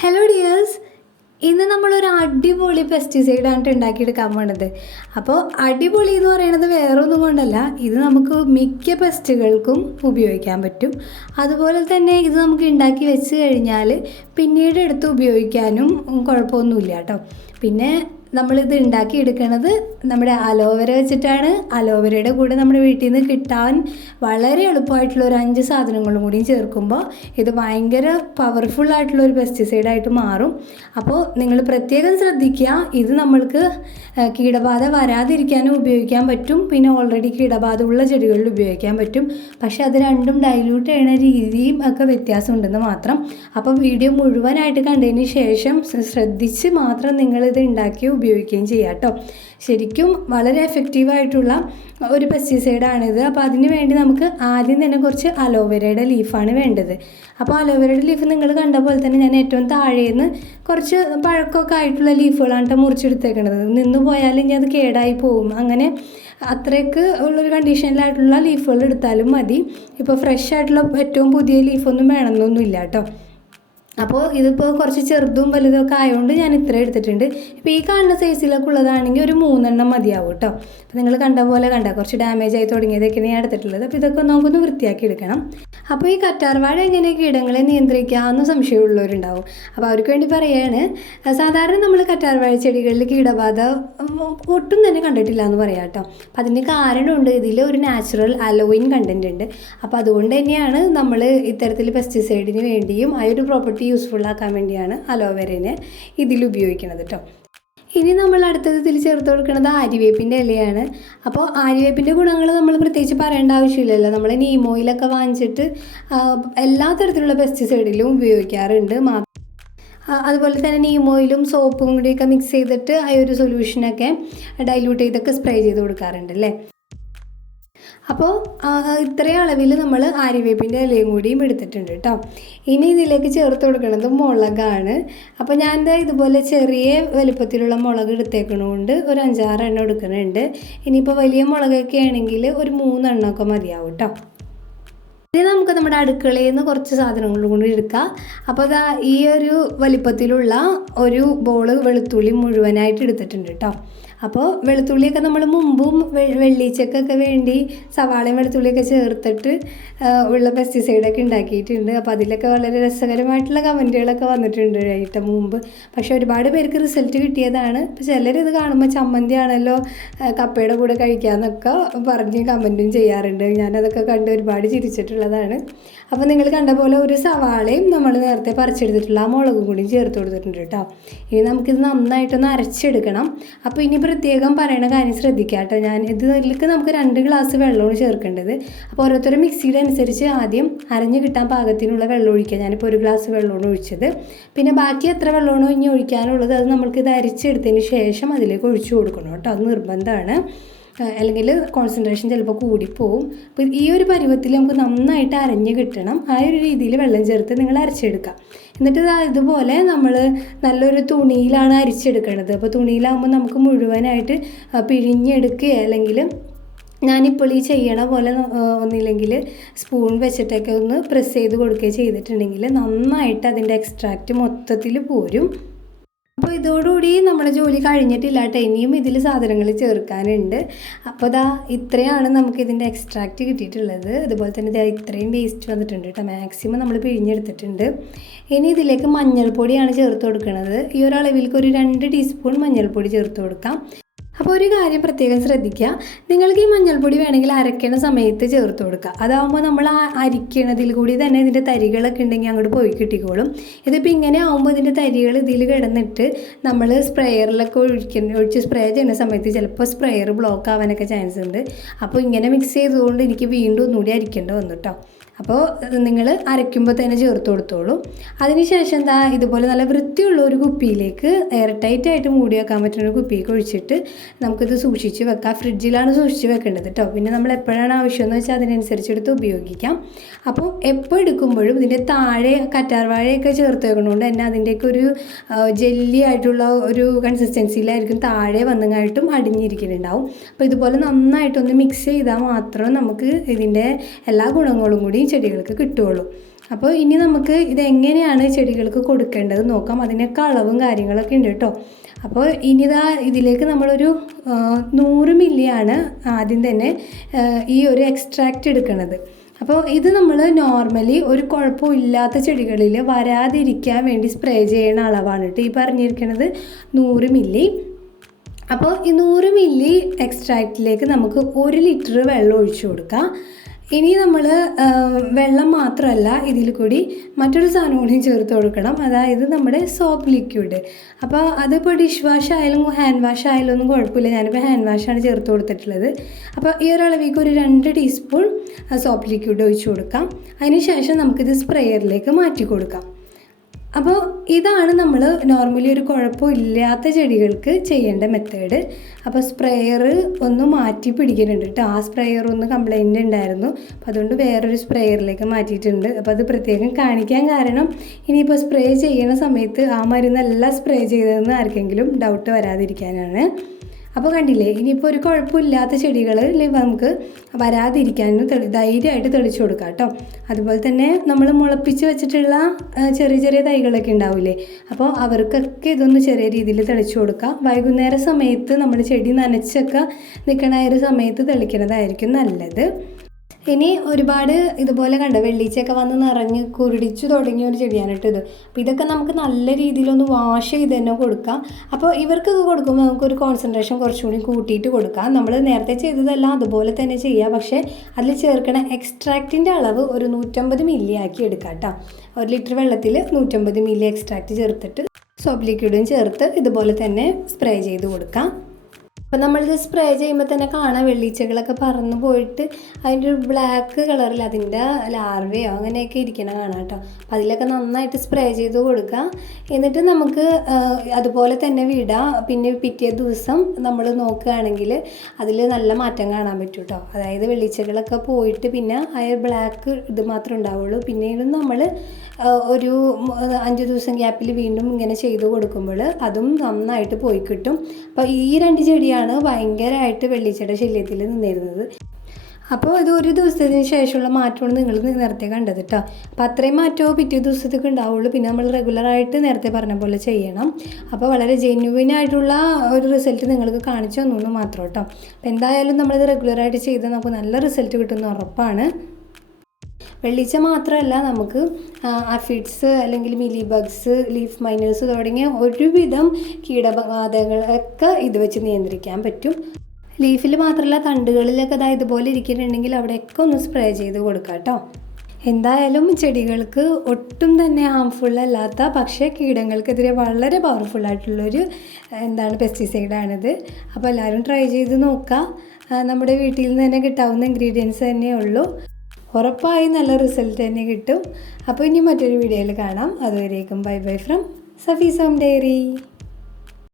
Hello dears, ഇന്ന് നമ്മളൊരു അടിപൊളി പെസ്റ്റിസൈഡാണ് ഉണ്ടാക്കിയെടുക്കാൻ പോണത്. അപ്പോൾ അടിപൊളി എന്ന് പറയുന്നത് വേറെ ഒന്നും കൊണ്ടല്ല, ഇത് നമുക്ക് മിക്ക പെസ്റ്റുകൾക്കും ഉപയോഗിക്കാൻ പറ്റും. അതുപോലെ തന്നെ ഇത് നമുക്ക് ഉണ്ടാക്കി വെച്ച് കഴിഞ്ഞാൽ പിന്നീട് എടുത്ത് ഉപയോഗിക്കാനും കുഴപ്പമൊന്നുമില്ല കേട്ടോ. പിന്നെ നമ്മളിത് ഉണ്ടാക്കിയെടുക്കുന്നത് നമ്മുടെ അലോവേര വെച്ചിട്ടാണ്. അലോവേരയുടെ കൂടെ നമ്മുടെ വീട്ടിൽ നിന്ന് കിട്ടാൻ വളരെ എളുപ്പമായിട്ടുള്ള ഒരു 5 സാധനങ്ങളും കൂടിയും ചേർക്കുമ്പോൾ ഇത് ഭയങ്കര പവർഫുൾ ആയിട്ടുള്ള ഒരു പെസ്റ്റിസൈഡായിട്ട് മാറും. അപ്പോൾ നിങ്ങൾ പ്രത്യേകം ശ്രദ്ധിക്കുക, ഇത് നമ്മൾക്ക് കീടബാധ വരാതിരിക്കാനും ഉപയോഗിക്കാൻ പറ്റും, പിന്നെ ഓൾറെഡി കീടബാധ ഉള്ള ചെടികളിൽ ഉപയോഗിക്കാൻ പറ്റും. പക്ഷെ അത് രണ്ടും ഡൈല്യൂട്ട് ചെയ്യുന്ന രീതിയും ഒക്കെ വ്യത്യാസമുണ്ടെന്ന് മാത്രം. അപ്പോൾ വീഡിയോ മുഴുവനായിട്ട് കണ്ടതിന് ശേഷം ശ്രദ്ധിച്ച് മാത്രം നിങ്ങളിത് ഉണ്ടാക്കി ഉപയോഗിക്കുകയും ചെയ്യാം കേട്ടോ. ശരിക്കും വളരെ എഫക്റ്റീവായിട്ടുള്ള ഒരു പെസ്റ്റിസൈഡാണിത്. അപ്പോൾ അതിന് വേണ്ടി നമുക്ക് ആദ്യം തന്നെ കുറച്ച് അലോവേരയുടെ ലീഫാണ് വേണ്ടത്. അപ്പോൾ അലോവേരയുടെ ലീഫ് നിങ്ങൾ കണ്ട പോലെ തന്നെ ഞാൻ ഏറ്റവും താഴേന്ന് കുറച്ച് പഴക്കമൊക്കെ ആയിട്ടുള്ള ലീഫുകളാണ് മുറിച്ചെടുത്തേക്കണത്. നിന്ന് പോയാൽ ഇനി അത് കേടായി പോകും. അങ്ങനെ അത്രയ്ക്ക് ഉള്ളൊരു കണ്ടീഷനിലായിട്ടുള്ള ലീഫുകൾ എടുത്താലും മതി. ഇപ്പോൾ ഫ്രഷ് ആയിട്ടുള്ള ഏറ്റവും പുതിയ ലീഫൊന്നും വേണമെന്നൊന്നുമില്ല കേട്ടോ. അപ്പോൾ ഇതിപ്പോൾ കുറച്ച് ചെറുതും വലുതൊക്കെ ആയതുകൊണ്ട് ഞാൻ ഇത്ര എടുത്തിട്ടുണ്ട്. ഇപ്പോൾ ഈ കാണുന്ന സൈസിലൊക്കെ ഉള്ളതാണെങ്കിൽ ഒരു 3 എണ്ണം മതിയാവും കേട്ടോ. അപ്പോൾ നിങ്ങൾ കണ്ട പോലെ കുറച്ച് ഡാമേജ് ആയി തുടങ്ങിയതൊക്കെയാണ് ഞാൻ എടുത്തിട്ടുള്ളത്. അപ്പോൾ ഇതൊക്കെ നമുക്കൊന്ന് വൃത്തിയാക്കി എടുക്കണം. അപ്പോൾ ഈ കറ്റാർവാഴ എങ്ങനെ കീടങ്ങളെ നിയന്ത്രിക്കാമെന്ന് സംശയമുള്ളവരുണ്ടാവും. അപ്പോൾ അവർക്ക് വേണ്ടി പറയുകയാണ്, സാധാരണ നമ്മൾ കറ്റാർവാഴ ചെടികളിൽ കീടബാധ ഒട്ടും തന്നെ കണ്ടിട്ടില്ല എന്ന് പറയാം കേട്ടോ. അപ്പോൾ അതിൻ്റെ കാരണമുണ്ട്, ഇതിൽ ഒരു നാച്ചുറൽ അലോയിൻ കണ്ടൻറ്റ് ഉണ്ട്. അപ്പോൾ അതുകൊണ്ട് തന്നെയാണ് നമ്മൾ ഇത്തരത്തിൽ പെസ്റ്റിസൈഡിന് വേണ്ടിയും ആ ഒരു പ്രോപ്പർട്ടി യൂസ്ഫുള്ളാക്കാൻ വേണ്ടിയാണ് അലോവേരനെ ഇതിൽ ഉപയോഗിക്കുന്നത് കേട്ടോ. ഇനി നമ്മൾ അടുത്തത് ഇതിൽ ചേർത്ത് കൊടുക്കുന്നത് ആര്യവേപ്പിൻ്റെ ഇലയാണ്. അപ്പോൾ ആര്യവേപ്പിൻ്റെ ഗുണങ്ങൾ നമ്മൾ പ്രത്യേകിച്ച് പറയേണ്ട ആവശ്യമില്ലല്ലോ. നമ്മൾ നീം ഓയിലൊക്കെ വാങ്ങിച്ചിട്ട് എല്ലാ തരത്തിലുള്ള പെസ്റ്റിസൈഡിലും ഉപയോഗിക്കാറുണ്ട്. അതുപോലെ തന്നെ നീം ഓയിലും സോപ്പും കൂടിയൊക്കെ മിക്സ് ചെയ്തിട്ട് ആ ഒരു സൊല്യൂഷനൊക്കെ ഡൈല്യൂട്ട് ചെയ്തൊക്കെ സ്പ്രേ ചെയ്ത് കൊടുക്കാറുണ്ട് അല്ലേ. അപ്പോൾ ഇത്രയും അളവിൽ നമ്മൾ ആര്യവേപ്പിൻ്റെ ഇലയും കൂടിയും എടുത്തിട്ടുണ്ട് കേട്ടോ. ഇനി ഇതിലേക്ക് ചേർത്ത് കൊടുക്കുന്നത് മുളകാണ്. അപ്പോൾ ഞാൻ ഇതുപോലെ ചെറിയ വലുപ്പത്തിലുള്ള മുളക് എടുത്തേക്കണതുകൊണ്ട് ഒരു 5-6 എണ്ണം എടുക്കുന്നുണ്ട്. ഇനിയിപ്പോൾ വലിയ മുളകൊക്കെ ആണെങ്കിൽ ഒരു 3 എണ്ണമൊക്കെ മതിയാവും കേട്ടോ. ഇനി നമുക്ക് നമ്മുടെ അടുക്കളയിൽ നിന്ന് കുറച്ച് സാധനങ്ങളും കൂടി എടുക്കാം. അപ്പോൾ അതാ ഈ ഒരു വലിപ്പത്തിലുള്ള ഒരു ബോള് വെളുത്തുള്ളി മുഴുവനായിട്ട് എടുത്തിട്ടുണ്ട് കേട്ടോ. അപ്പോൾ വെളുത്തുള്ളിയൊക്കെ നമ്മൾ മുമ്പും വെള്ളീച്ചക്കൊക്കെ വേണ്ടി സവാളയും വെളുത്തുള്ളിയൊക്കെ ചേർത്തിട്ട് ഉള്ള പെസ്റ്റിസൈഡൊക്കെ ഉണ്ടാക്കിയിട്ടുണ്ട്. അപ്പോൾ അതിലൊക്കെ വളരെ രസകരമായിട്ടുള്ള കമൻറ്റുകളൊക്കെ വന്നിട്ടുണ്ട് ഐറ്റം മുമ്പ്. പക്ഷേ ഒരുപാട് പേർക്ക് റിസൾട്ട് കിട്ടിയതാണ്. ഇപ്പോൾ ചിലരിത് കാണുമ്പോൾ ചമ്മന്തി ആണല്ലോ കപ്പയുടെ കൂടെ കഴിക്കാമെന്നൊക്കെ പറഞ്ഞ് കമൻറ്റും ചെയ്യാറുണ്ട്. ഞാനതൊക്കെ കണ്ട് ഒരുപാട് ചിരിച്ചിട്ടുള്ളതാണ്. അപ്പോൾ നിങ്ങൾ കണ്ട പോലെ ഒരു സവാളയും നമ്മൾ നേരത്തെ പറിച്ചെടുത്തിട്ടുള്ള ആ മുളകും കൂടി ചേർത്ത് കൊടുത്തിട്ടുണ്ട് കേട്ടോ. ഇനി നമുക്കിത് നന്നായിട്ടൊന്ന് അരച്ചെടുക്കണം. അപ്പോൾ ഇനി പ്രത്യേകം പറയുന്ന കാര്യം ശ്രദ്ധിക്കുക കേട്ടോ. ഇതിലേക്ക് നമുക്ക് 2 ഗ്ലാസ് വെള്ളമാണ് ചേർക്കേണ്ടത്. അപ്പോൾ ഓരോരുത്തരും മിക്സിയുടെ അനുസരിച്ച് ആദ്യം അരഞ്ഞ് കിട്ടാൻ പാകത്തിനുള്ള വെള്ളം ഒഴിക്കുക. ഞാനിപ്പോൾ 1 ഗ്ലാസ് വെള്ളമാണ് ഒഴിച്ചത്. പിന്നെ ബാക്കി എത്ര വെള്ളമാണോ ഇനി ഒഴിക്കാനുള്ളത് അത് നമ്മൾക്കിത് അരച്ചെടുത്തതിന് ശേഷം അതിലേക്ക് ഒഴിച്ചു കൊടുക്കണം കേട്ടോ. അത് നിർബന്ധമാണ്, അല്ലെങ്കിൽ കോൺസെൻട്രേഷൻ ചിലപ്പോൾ കൂടിപ്പോവും. അപ്പോൾ ഈ ഒരു പരുവത്തിൽ നമുക്ക് നന്നായിട്ട് അരഞ്ഞ് കിട്ടണം. ആ ഒരു രീതിയിൽ വെള്ളം ചേർത്ത് നിങ്ങൾ അരച്ചെടുക്കുക. എന്നിട്ട് ഇതുപോലെ നമ്മൾ നല്ലൊരു തുണിയിലാണ് അരിച്ചെടുക്കുന്നത്. അപ്പോൾ തുണിയിലാകുമ്പോൾ നമുക്ക് മുഴുവനായിട്ട് പിഴിഞ്ഞെടുക്കുക, അല്ലെങ്കിൽ ഞാനിപ്പോൾ ഈ ചെയ്യണ പോലെ ഒന്നില്ലെങ്കിൽ സ്പൂൺ വെച്ചിട്ടൊക്കെ ഒന്ന് പ്രസ് ചെയ്ത് കൊടുക്കുകയോ ചെയ്തിട്ടുണ്ടെങ്കിൽ നന്നായിട്ട് അതിൻ്റെ എക്സ്ട്രാക്റ്റ് മൊത്തത്തിൽ പോരും. അപ്പോൾ ഇതോടുകൂടി നമ്മുടെ ജോലി കഴിഞ്ഞിട്ടില്ല കേട്ടോ. ഇനിയും ഇതിൽ സാധനങ്ങൾ ചേർക്കാനുണ്ട്. അപ്പോൾ ഇത്രയാണ് നമുക്ക് ഇതിൻ്റെ എക്സ്ട്രാക്റ്റ് കിട്ടിയിട്ടുള്ളത്. അതുപോലെ തന്നെ ഇത്രയും വേസ്റ്റ് വന്നിട്ടുണ്ട് കേട്ടോ. മാക്സിമം നമ്മൾ പിഴിഞ്ഞെടുത്തിട്ടുണ്ട്. ഇനി ഇതിലേക്ക് മഞ്ഞൾപ്പൊടിയാണ് ചേർത്ത് കൊടുക്കുന്നത്. ഈ ഒരു അളവിലേക്ക് ഒരു 2 ടീസ്പൂൺ മഞ്ഞൾപ്പൊടി ചേർത്ത് കൊടുക്കാം. അപ്പോൾ ഒരു കാര്യം പ്രത്യേകം ശ്രദ്ധിക്കുക, നിങ്ങൾക്ക് ഈ മഞ്ഞൾപ്പൊടി വേണമെങ്കിൽ അരയ്ക്കണ സമയത്ത് ചേർത്ത് കൊടുക്കുക. അതാകുമ്പോൾ നമ്മൾ അരിക്കണതിൽ കൂടി തന്നെ ഇതിൻ്റെ തരികളൊക്കെ ഉണ്ടെങ്കിൽ അങ്ങോട്ട് പോയി കിട്ടിക്കോളും. ഇതിപ്പോൾ ഇങ്ങനെ ആകുമ്പോൾ ഇതിൻ്റെ തരികൾ ഇതിൽ കിടന്നിട്ട് നമ്മൾ സ്പ്രേയറിലൊക്കെ ഒഴിച്ച് സ്പ്രേ ചെയ്യുന്ന സമയത്ത് ചിലപ്പോൾ സ്പ്രേയർ ബ്ലോക്ക് ആവാനൊക്കെ ചാൻസ് ഉണ്ട്. അപ്പോൾ ഇങ്ങനെ മിക്സ് ചെയ്തുകൊണ്ട് എനിക്ക് വീണ്ടും ഒന്നുകൂടി അരിക്കേണ്ടി വന്നു കേട്ടോ. അപ്പോൾ നിങ്ങൾ അരയ്ക്കുമ്പോൾ തന്നെ ചേർത്ത് കൊടുത്തോളൂ. അതിനുശേഷം ഇതുപോലെ നല്ല വൃത്തിയുള്ള ഒരു കുപ്പിയിലേക്ക് എയർ ടൈറ്റായിട്ട് മൂടി വെക്കാൻ പറ്റുന്ന ഒരു കുപ്പിയിലേക്ക് ഒഴിച്ചിട്ട് നമുക്കിത് സൂക്ഷിച്ച് വെക്കാം. ഫ്രിഡ്ജിലാണ് സൂക്ഷിച്ച് വെക്കേണ്ടത് കേട്ടോ. പിന്നെ നമ്മൾ എപ്പോഴാണ് ആവശ്യമെന്ന് വെച്ചാൽ അതിനനുസരിച്ചെടുത്ത് ഉപയോഗിക്കാം. അപ്പോൾ എപ്പോൾ എടുക്കുമ്പോഴും ഇതിൻ്റെ താഴെ കറ്റാർവാഴയൊക്കെ ചേർത്ത് വെക്കണോണ്ട് തന്നെ അതിൻ്റെയൊക്കെ ഒരു ജെല്ലി ആയിട്ടുള്ള ഒരു കൺസിസ്റ്റൻസിയിലായിരിക്കും താഴെ വന്നങ്ങായിട്ടും അടിഞ്ഞിരിക്കുന്നുണ്ടാവും. അപ്പോൾ ഇതുപോലെ നന്നായിട്ടൊന്ന് മിക്സ് ചെയ്താൽ മാത്രം നമുക്ക് ഇതിൻ്റെ എല്ലാ ഗുണങ്ങളും കൂടി ചെടികൾക്ക് കിട്ടുകയുള്ളൂ. അപ്പോൾ ഇനി നമുക്ക് ഇതെങ്ങനെയാണ് ചെടികൾക്ക് കൊടുക്കേണ്ടത് നോക്കാം. അതിനൊക്കെ അളവും കാര്യങ്ങളൊക്കെ ഉണ്ട് കേട്ടോ. അപ്പോൾ ഇനിതാ ഇതിലേക്ക് നമ്മളൊരു 100 മില്ലിയാണ് ആദ്യം തന്നെ ഈ ഒരു എക്സ്ട്രാക്റ്റ് എടുക്കുന്നത്. അപ്പോൾ ഇത് നമ്മൾ നോർമലി ഒരു കുഴപ്പമില്ലാത്ത ചെടികളിൽ വരാതിരിക്കാൻ വേണ്ടി സ്പ്രേ ചെയ്യുന്ന അളവാണ് കേട്ടോ ഈ പറഞ്ഞിരിക്കുന്നത് 100 മില്ലി. അപ്പോൾ ഈ 100 മില്ലി എക്സ്ട്രാക്റ്റിലേക്ക് നമുക്ക് 1 ലിറ്റർ വെള്ളം ഒഴിച്ചു കൊടുക്കാം. ഇനി നമ്മൾ വെള്ളം മാത്രമല്ല ഇതിൽ കൂടി മറ്റൊരു സാധനം കൂടി ചേർത്ത് കൊടുക്കണം, അതായത് നമ്മുടെ സോപ്പ് ലിക്വിഡ്. അപ്പോൾ അതിപ്പോൾ ഡിഷ് വാഷ് ആയാലും ഹാൻഡ് വാഷ് ആയാലും ഒന്നും കുഴപ്പമില്ല, ഞാനിപ്പോൾ ഹാൻഡ് വാഷാണ് ചേർത്ത് കൊടുത്തിട്ടുള്ളത്. അപ്പോൾ ഈ ഒരളവിലേക്ക് ഒരു 2 ടീസ്പൂൺ സോപ്പ് ലിക്വിഡ് ഒഴിച്ച് കൊടുക്കാം. അതിന് ശേഷം നമുക്കിത് സ്പ്രേയറിലേക്ക് മാറ്റി കൊടുക്കാം. അപ്പോൾ ഇതാണ് നമ്മൾ നോർമലി ഒരു കുഴപ്പമില്ലാത്ത ചെടികൾക്ക് ചെയ്യേണ്ട മെത്തേഡ്. അപ്പോൾ സ്പ്രേയർ ഒന്ന് മാറ്റി പിടിക്കുന്നുണ്ട് കേട്ടോ. ആ സ്പ്രേയർ ഒന്ന് കംപ്ലൈൻറ്റ് ഉണ്ടായിരുന്നു, അപ്പോൾ അതുകൊണ്ട് വേറൊരു സ്പ്രേയറിലേക്ക് മാറ്റിയിട്ടുണ്ട്. അപ്പോൾ അത് പ്രത്യേകം കാണിക്കാൻ കാരണം ഇനിയിപ്പോൾ സ്പ്രേ ചെയ്യുന്ന സമയത്ത് ആ മരുന്നല്ല സ്പ്രേ ചെയ്തതെന്ന് ആർക്കെങ്കിലും ഡൗട്ട് വരാതിരിക്കാനാണ്. അപ്പോൾ കണ്ടില്ലേ, ഇനിയിപ്പോൾ ഒരു കുഴപ്പമില്ലാത്ത ചെടികൾ നമുക്ക് വരാതിരിക്കാനും ധൈര്യമായിട്ട് തെളിച്ചു കൊടുക്കാം കേട്ടോ. അതുപോലെ തന്നെ നമ്മൾ മുളപ്പിച്ച് വെച്ചിട്ടുള്ള ചെറിയ ചെറിയ തൈകളൊക്കെ ഉണ്ടാവില്ലേ, അപ്പോൾ അവർക്കൊക്കെ ഇതൊന്ന് ചെറിയ രീതിയിൽ തെളിച്ചു കൊടുക്കാം. വൈകുന്നേര സമയത്ത് നമ്മൾ ചെടി നനച്ചൊക്കെ നിൽക്കണ ഒരു സമയത്ത് തെളിക്കുന്നതായിരിക്കും നല്ലത്. ഇനി ഒരുപാട് ഇതുപോലെ കണ്ട വെള്ളീച്ചയൊക്കെ വന്ന് നിറഞ്ഞ് കുരുടിച്ചു തുടങ്ങിയ ഒരു ചെടിയാണ് കേട്ടോ ഇത്. അപ്പോൾ ഇതൊക്കെ നമുക്ക് നല്ല രീതിയിലൊന്ന് വാഷ് ചെയ്ത് തന്നെ കൊടുക്കാം. അപ്പോൾ ഇവർക്കൊക്കെ കൊടുക്കുമ്പോൾ നമുക്കൊരു കോൺസെൻട്രേഷൻ കുറച്ചുകൂടി കൂട്ടിയിട്ട് കൊടുക്കാം. നമ്മൾ നേരത്തെ ചെയ്തതെല്ലാം അതുപോലെ തന്നെ ചെയ്യുക, പക്ഷേ അതിൽ ചേർക്കണ എക്സ്ട്രാക്റ്റിൻ്റെ അളവ് ഒരു 150 മില്ലി ആക്കി എടുക്കാം കേട്ടോ. 1 ലിറ്റർ വെള്ളത്തിൽ 150 മില്ലി എക്സ്ട്രാക്റ്റ് ചേർത്തിട്ട് സോപ്പ് ലിക്വിഡും ചേർത്ത് ഇതുപോലെ തന്നെ സ്പ്രേ ചെയ്ത് കൊടുക്കാം. അപ്പോൾ നമ്മളിത് സ്പ്രേ ചെയ്യുമ്പോൾ തന്നെ കാണാം വെള്ളീച്ചകളൊക്കെ പറന്ന് പോയിട്ട് അതിൻ്റെ ഒരു ബ്ലാക്ക് കളറിൽ അതിൻ്റെ ലാർവയോ അങ്ങനെയൊക്കെ ഇരിക്കണം കാണാം കേട്ടോ. അപ്പോൾ അതിലൊക്കെ നന്നായിട്ട് സ്പ്രേ ചെയ്ത് കൊടുക്കുക. എന്നിട്ട് നമുക്ക് അതുപോലെ തന്നെ വിടാം. പിന്നെ പിറ്റേ ദിവസം നമ്മൾ നോക്കുകയാണെങ്കിൽ അതിൽ നല്ല മാറ്റം കാണാൻ പറ്റും കേട്ടോ. അതായത് വെള്ളീച്ചകളൊക്കെ പോയിട്ട് പിന്നെ ആ ബ്ലാക്ക് ഇത് മാത്രമേ ഉണ്ടാവുള്ളൂ. പിന്നീടും നമ്മൾ ഒരു 5 ദിവസം ഗ്യാപ്പിൽ വീണ്ടും ഇങ്ങനെ ചെയ്ത് കൊടുക്കുമ്പോൾ അതും നന്നായിട്ട് പോയി കിട്ടും. അപ്പോൾ ഈ 2 ചെടിയാണ് ഭയങ്കരമായിട്ട് വെള്ളീച്ചയുടെ ശല്യത്തിൽ നിന്നിരുന്നത്. അപ്പോൾ ഇത് ഒരു ദിവസത്തിന് ശേഷമുള്ള മാറ്റമാണ് നിങ്ങൾ നേരത്തെ കണ്ടത് കേട്ടോ. അപ്പോൾ അത്രയും മാറ്റമോ പിറ്റേ ദിവസത്തേക്ക് ഉണ്ടാവുള്ളൂ. പിന്നെ നമ്മൾ റെഗുലറായിട്ട് നേരത്തെ പറഞ്ഞ പോലെ ചെയ്യണം. അപ്പോൾ വളരെ ജെന്യുവിനായിട്ടുള്ള ഒരു റിസൾട്ട് നിങ്ങൾക്ക് കാണിച്ചു തന്നു മാത്രം കേട്ടോ. അപ്പോൾ എന്തായാലും നമ്മളിത് റെഗുലറായിട്ട് ചെയ്താൽ നമുക്ക് നല്ല റിസൾട്ട് കിട്ടുമെന്ന് ഉറപ്പാണ്. വെള്ളീച്ച മാത്രമല്ല, നമുക്ക് അഫിഡ്സ് അല്ലെങ്കിൽ മെalybugs, ലീഫ് മൈനേഴ്സ് തുടങ്ങിയ ഒരുവിധം കീടബാധകളൊക്കെ ഇത് വെച്ച് നിയന്ത്രിക്കാൻ പറ്റും. ലീഫിൽ മാത്രമല്ല തണ്ടുകളിലൊക്കെ ഇതുപോലെ ഇരിക്കുന്നുണ്ടെങ്കിൽ അവിടെയൊക്കെ ഒന്ന് സ്പ്രേ ചെയ്ത് കൊടുക്കാം കേട്ടോ. എന്തായാലും ചെടികൾക്ക് ഒട്ടും തന്നെ ഹാംഫുൾ അല്ലാത്ത പക്ഷേ കീടങ്ങൾക്കെതിരെ വളരെ പവർഫുള്ളായിട്ടുള്ളൊരു പെസ്റ്റിസൈഡാണിത്. അപ്പോൾ എല്ലാവരും ട്രൈ ചെയ്ത് നോക്കുക. നമ്മുടെ വീട്ടിൽ നിന്ന് തന്നെ കിട്ടാവുന്ന ഇൻഗ്രീഡിയൻസ് തന്നെ ഉള്ളൂ. ഉറപ്പായി നല്ല റിസൾട്ട് തന്നെ കിട്ടും. അപ്പോൾ ഇനി മറ്റൊരു വീഡിയോയിൽ കാണാം. അതുവരേക്കും bye bye from Safees home diary.